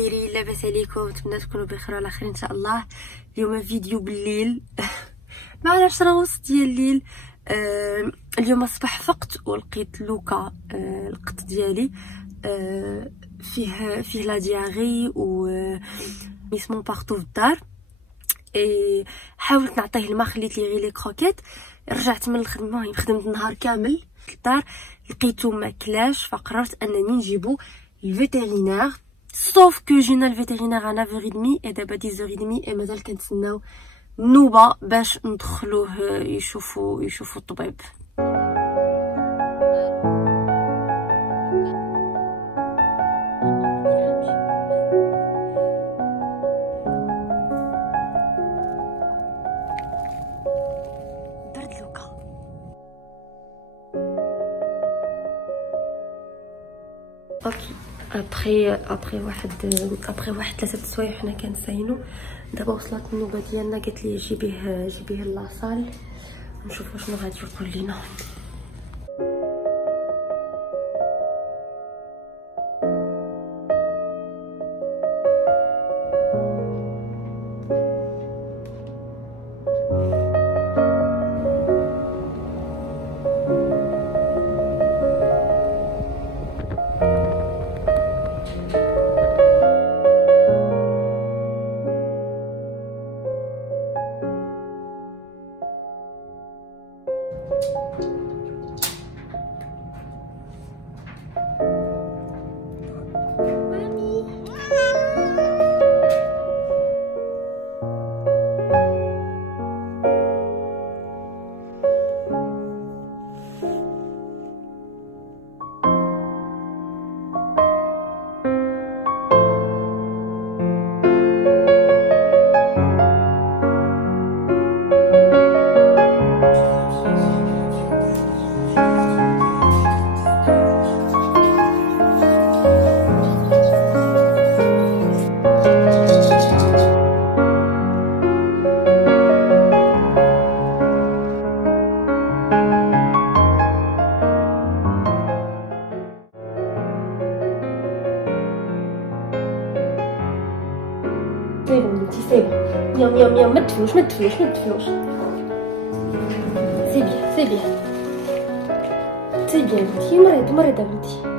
دايرين؟ لاباس عليكم؟ نتمنى تكونوا بخير وعلى خير ان شاء الله. اليوم فيديو بالليل ما عرفتش راه وسط ديال الليل. اليوم الصباح فقت ولقيت لوكا القط ديالي فيه لا دياغي و ميسمون بارتو في الدار. حاولت نعطيه الماء، خليت ليه غير لي كروكيت. رجعت من الخدمه، خدمت النهار كامل في الدار، لقيتو ما كلاش، فقررت انني نجيبو الفيترينير. سوف كو جينا الفيترينير على 9:30 اي دابا 10:30 اي مازال كنتسناو النوبه باش ندخلوه يشوفوا الطبيب. برد لوكا. اوكي ابري واحد 3 سوايع حنا كنساينو. دابا وصلت النوبه ديالنا، قالت لي جيبيه لاصال نشوفوا شنو غادي يقول لنا. سيبو مياو ما تفلوش سي بيان بنتي. مريضة بنتي.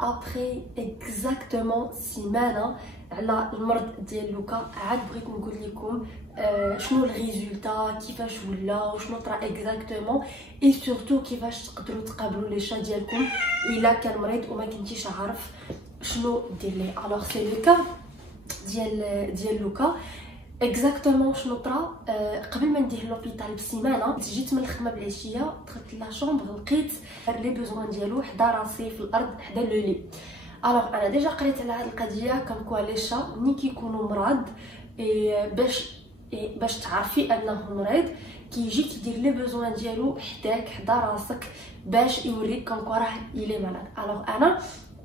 ابري اكزاكتومون سيمانه على المرض ديال لوكا، عاد بغيت نقول لكم شنو الريزولتا، كيفاش ولا وشنو طرا اكزاكتومون، اي سورتو كيفاش تقدروا تقابلوا لي شا ديالكم الا كان مريض وما كنتيش عارف شنو دير ليه. الوغ سي لو كا ديال لوكا. اكزاكتومون شنو طرا. قبل ما نديه لوبيتال بسيمانه جيت من الخدمه بالعشيه، دخلت لا شومبر لقيت لي بوزوان ديالو حدا راسي في الارض حدا لو لي. الوغ انا ديجا قريت على هاد القضيه كم كوا لي شا ملي كيكونوا مرض باش تعرفي انه مريض كيجي كيدير لي بوزوان ديالو حداك حدا راسك باش يوريك كم كوا راه يلي مرض. الوغ انا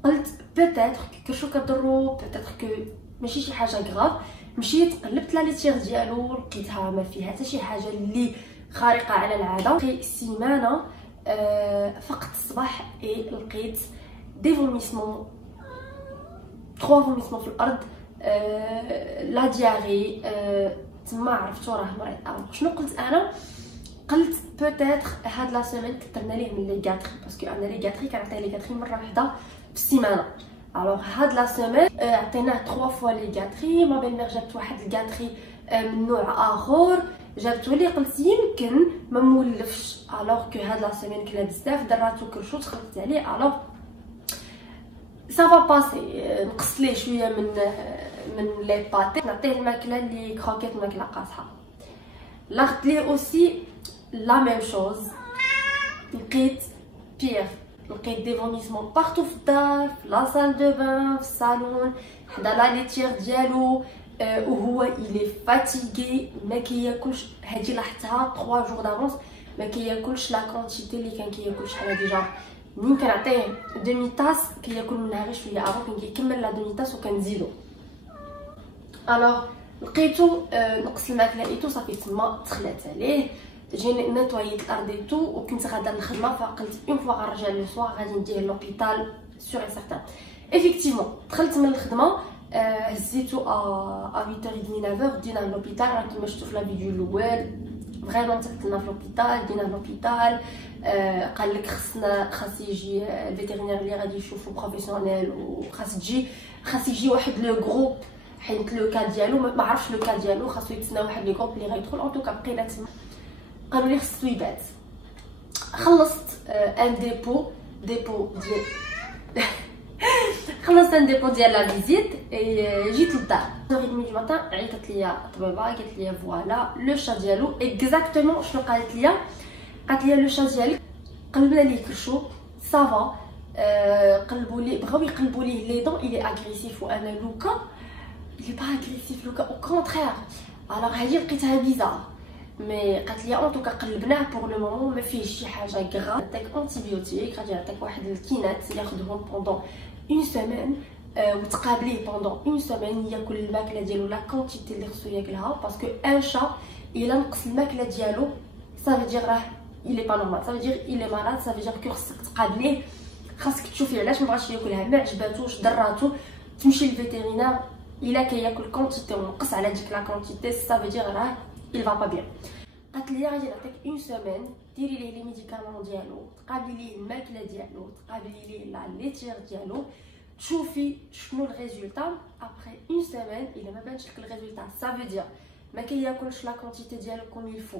قلت بيتيتر كيشو كضرو، بيتيتر كو ماشي شي حاجه غراف. مشيت قلبت لا ليتير ديالو لقيتها ما فيها حتى شي حاجه اللي خارقه على العاده. في سيمانه فقت الصباح لقيت دي فوميسمون 3 فوميسمون في الارض، لا دياري. تما عرفتو راه مريض. شنو قلت انا؟ قلت بوتيتر هاد لا سيمين كثرنا ليه من لي غاتري، باسكو انا لي غاتري كنعطيه لي غاتري مره واحده في السيمانه. الوغ هاد لا سيمين عطيناه 3 فوا لي غاتري. ما بين مير جابت واحد الغاتري من نوع اخر جابتو لي، قلت يمكن ما مولفش. الوغ كو هاد لا سيمين كلا بزاف دراتو كرشوت خلطت عليه. الوغ سافا باسي. نقصت ليه شويه من لي باتي، نعطيه الماكله اللي كروكيت الماكله قاصحه. لاخت ليه اوسي لا ميم شوز. لقيت بيير، لقيت دي فوميسمون بارتو في الدار، في لا سال دو بان، في الصالون، حدا لا ليتير ديالو. وهو الي فاتيغي ما كياكلش. هادي لاحظتها 3 جور دافونس، ما كياكلش لا كونتيتي اللي كان كياكل شحال ديجا. منين كنعطيه دومي تاس كياكل منها غير شويه، افون كان كيكمل لا دومي تاس وكنزيدو. الوغ لقيتو نقص الماكله ايتو صافي تما تخلات عليه. جيني نيطواييت الارض ايتو وكنت غادا للخدمه، فقلت اون فوا غنرجع لو سوار غادي نديه لوبيتال سور اي سيغتان. افيكتيفمون دخلت من الخدمه، هزيتو ا 8h30 9h دينا لوبيتال. راه كيما شفتو في لا فيديو الاول فريمون تحطنا في لوبيتال، دينا لوبيتال. قال لك خاص يجي الفيتيرينير اللي غادي يشوفو بروفيسيونيل، خاص يجي واحد لو جروب حيت لو كا ديالو ما عرفش لو كا ديالو، خاصو يتسنى واحد لو جروب اللي غيدخل. ان توكا بقينا تما، قالوا لي خصو يبات. خلصت ان ديبو ديال خلصت ان ديبو ديال لا فيزيت. جيت للدار 9h30 دو ماتان، عيطت ليا الطبيبه قالت لي فوالا لو شا ديالو. اكزاكتومون شنو قالت لي؟ قالت لي لو شا ديالك قلبنا ليه كرشو صافا، قلبوا لي بغاو يقلبوا ليه لي دون الي اغريسيف. وانا لوكا الي با اغريسيف، لوكا او كونترير. الوغ هادي لقيتها بيزار، مي قالت لي ان توكا قلبناه بور لو مومون ما فيهش شي حاجه غرا. عطاك انتيبيوتيك، غادي يعطيك واحد الكينات ياخذهم بوندون اون سيمين، وتقابليه بوندون اون سيمين ياكل الماكله ديالو لا كونتيتي اللي خصو ياكلها. باسكو ان شا الا نقص الماكله ديالو صافي دير راه il est pas normal، ça veut dire il est malade، ça veut dire que خصك تقابليه، خاصك تشوفي علاش مبغاش ياكلها، ما عجباتوش ضراتو، تمشي للفيتيرينير. الا كياكل كونتيتي ونقص على ديك لا كونتيتي ça veut dire راه il va pas bien. قالت لي غادي نعطيك اون سيمين ديري ليه لي ميديكامون ديالو، تقابلي ليه الماكله ديالو، تقابلي ليه لا ليتير ديالو، تشوفي شنو الريزولطا. ابري اون سيمين الا ما بانش لك الريزولطا ça veut dire ما كياكلش لا كونتيتي ديالو كوم يلفو،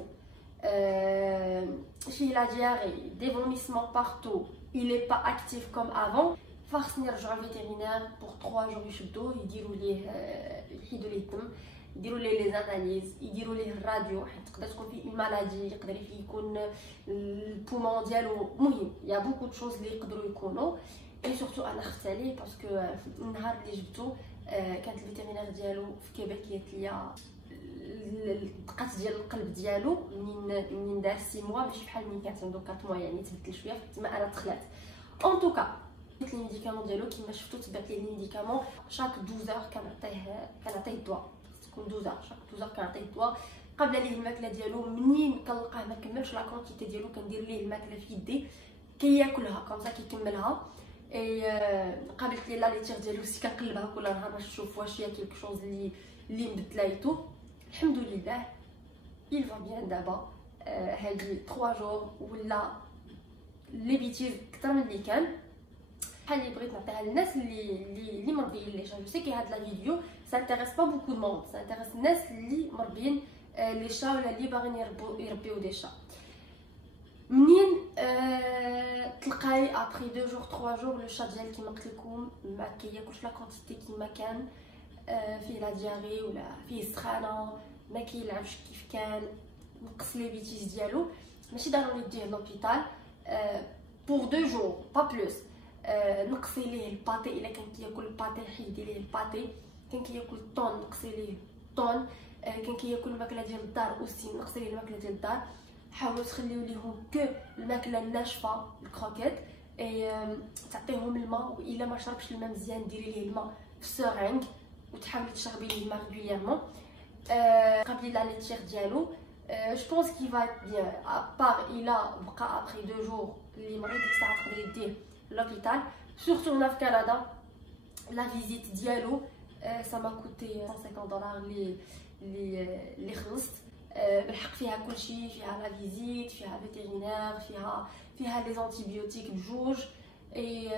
chez la diarrhée, des vomissements partout, il est pas actif comme avant. خاص نرجعو للفيتيرينير بور 3 جور يشدوه، يديروا ليه يحيدوا ليه الدم، يديروا ليه لي زاناليز، يديروا ليه الراديو حيت تقدر تكون فيه اون مالادي، يقدر فيه يكون البومون ديالو. المهم يا بوكو دو شوز اللي يقدروا يكونوا. اي سورتو انا خفت عليه باسكو النهار اللي جبتو كانت الفيتيرينير ديالو في كيباك قالت ليا الدقات ديال القلب ديالو منين دار 6 موا ماشي بحال منين كانت عنده 4 موا، يعني تبدل شويه تما انا تخلات. ان توكا لي ميديكامون ديالو كيما شفتو تبعت لي ميديكامون شاك 12 كنعطيه الدواء، تكون 12 شاك 12 كنعطيه الدواء. قبل ليه الماكله ديالو منين كنلقاه ما كملش لا كونتيتي ديالو كندير ليه الماكله في يدي كياكلها كومسا كيكملها. قابلت لي لا ليتير ديالو سي كنقلبها كل نهار باش نشوف واش هي كيلك شوز اللي مبدلايتو. الحمد لله il va bien دابا. هادي 3 جور ولا لي بيتيز اكثر من اللي كان. بحال اللي بغيت نعطيها للناس اللي مربيين لي شا. جو سي كي هاد لا فيديو سانتيريس با بوكو دو موند، سانتيريس الناس اللي مربيين لي شا ولا اللي باغيين يربيو دي شا. منين تلقاي ابري 2 جور 3 جور لو شا ديالك كيما قلت لكم ما كياكلش لا كونتيتي كيما كان، فيه لا دياري ولا فيه سخانه ما كيلعبش كيف كان، نقص لي بيتيز ديالو، ماشي ضروري ديه لوبيتال بور 2 جور با بلوس. نقصي ليه الباتي الا كان كياكل الباتي حيدي ليه الباتي، كان كياكل الطون نقصي ليه الطون، كان كياكل الماكله ديال الدار اوسي نقصي ليه الماكله ديال الدار. حاولوا تخليو ليهم كو الماكله الناشفه الكروكيت، تعطيهم الماء، والا ما شربش الماء مزيان ديري ليه الماء في السورينغ وتحاولي تشربي ليه الماء ريغوليرمون. قبلي لا ليتير ديالو جو بونس كي فا بيان ابار الا بقى ابري 2 جور اللي مريض ديك الساعه تقدري ديه لوبيتال. سورتو هنا في كندا لا فيزيت ديالو سا ما كوتي 150 دولار اللي خلصت. بالحق فيها كلشي، فيها لا فيزيت، فيها فيتيرينير، فيها لي زانتيبيوتيك بجوج، اي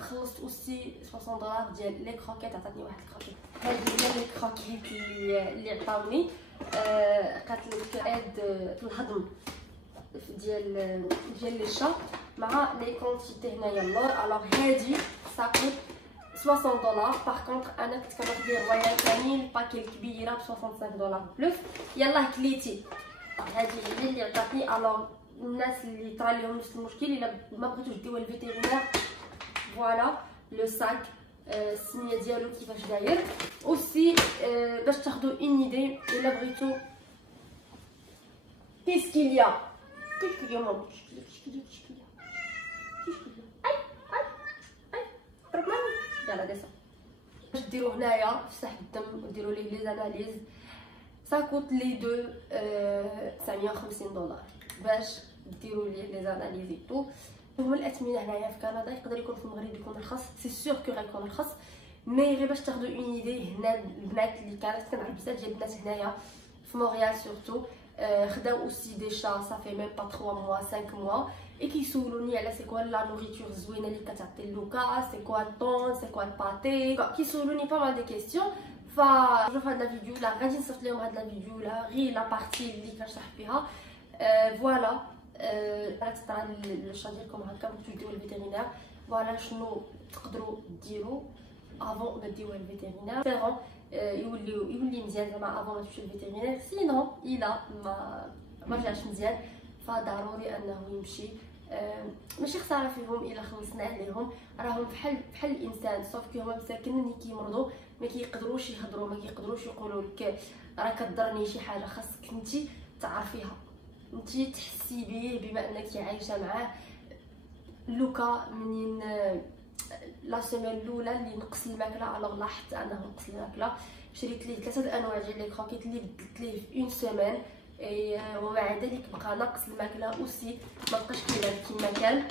خلصت اوسي 60 دولار ديال لي كروكيت. عطاتني واحد الكروكيت، هذه هي لي كروكيت اللي عطاوني. قالت لك اد الهضم ديال لي شا مع لي كونتيتي هنايا اللور. الوغ هادي ساكوت 60 دولار. باغ كونطخ انا كنت كناخذ لي الروايه كامل الباكي الكبيره ب 65 دولار بلوس. يلاه كليتي هذه هي اللي عطاتني. الوغ الناس اللي طرا لهم نفس المشكل الا ما بغيتوش ديوها الفيتيرينير، فوالا لو ساك السميه ديالو كيفاش داير. اوسي باش تاخذوا اون ايدي الا بغيتو كيسكيليا كيسكيليا ماما كيسكيليا اي اي اي بروبليم يلا ديسا باش ديروا هنايا في سحب الدم وديروا ليه لي زاناليز. ساكوت لي دو 950 دولار باش ديروا ليه لي زاناليز اي تو. هما الاثمنه هنايا في كندا يقدر يكون في المغرب يكون رخص، سي سور كو غيكون رخص، مي غير باش تاخذوا اون ايدي. هنا البنات اللي كانت كنعرف بزاف ديال البنات هنايا في مونريال سورتو خداو اوسي دي شا صافي ميم با 3 موا 5 موا اي كيسولوني على سي كوا لا نوريتور زوينه اللي كتعطي لوكا، سي كوا الطون، سي كوا الباتي، كيسولوني با مال دي كيسيون. شوف هاد لا فيديو لا غادي نصيفط لهم هاد لا فيديو لا غير لا بارتي اللي كنشرح فيها. فوالا راه تطرا الشا ديالكم هكا بغيتو ديروا الفيتيرينير، فوالا شنو تقدروا ديروا افون ما ديوها الفيتيرينير فيرون يولي مزيان زعما افون ما تمشيو للفيتيرينير. سينو الا ما رجعش مزيان فضروري انه يمشي. ماشي خساره فيهم الا خلصنا عليهم، راهم بحال الانسان صوف كي هما مساكن ملي كيمرضوا ما كيقدروش يهضروا، ما كيقدروش يقولوا لك راه كضرني شي حاجه. خاصك انت تعرفيها، انت تحسي به بما انك عايشه معاه. لوكا منين لا سيمين الاولى اللي نقص الماكله، الوغ لاحظت انه نقص الماكله. شريت ليه 3 انواع ديال لي كروكيت اللي بدلت ليه في اون سيمين، ومع ذلك بقى ناقص الماكله اوسي، ما بقاش كيلعب كيما كان.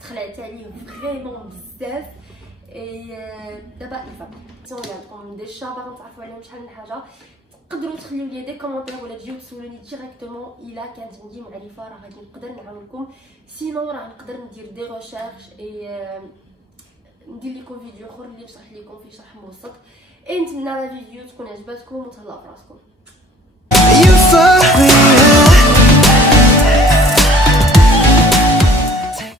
تخلعت عليه فريمون بزاف. دابا الفاكسيون عندكم دي شا باغا تعرفوا عليهم شحال من حاجه، تقدروا تخليو لي دي كومونتير ولا تجيو تسولوني ديريكتومون الا كانت عندي معرفه، راه غادي نقدر نعاونكم. سينو راه نقدر ندير دي ريشيرش ندير لكم فيديو اخر اللي نشرح لكم فيه شرح مبسط. نتمنى لا فيديو تكون عجبتكم وتهلاو فراسكم.